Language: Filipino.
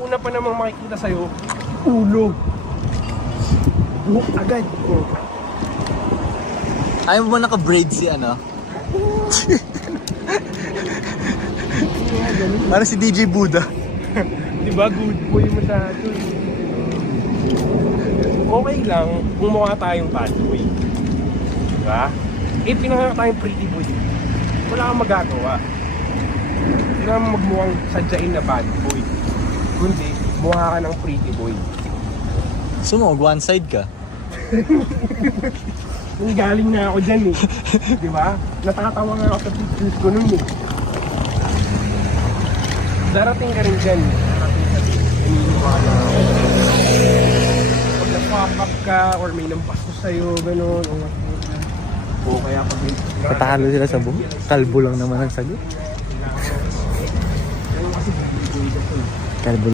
una pa namang makikita sa'yo, ulo. Buhok agad. Ayaw mo ba naka-braid si ano? Para si DJ Buddha. Diba, good boy masyado eh. Okay lang kung mukha tayong bad boy. Diba? Eh, pinanganak tayong pretty boy. Wala kang magagawa. Hindi naman magmukhang sadyain na bad boy. Kundi, mukha ka ng pretty boy. So mo, one side ka. Nung galing na ako dyan eh. Diba? Natatawa nga ako sa pictures ko nun eh. Darating ka rin dyan. Darating ka rin. Pag nagpapap ka or may nampastos sa'yo, gano'n. O kaya pag may... Patalo sila sa buhok. Kalbo lang naman ang sagot. Kalbo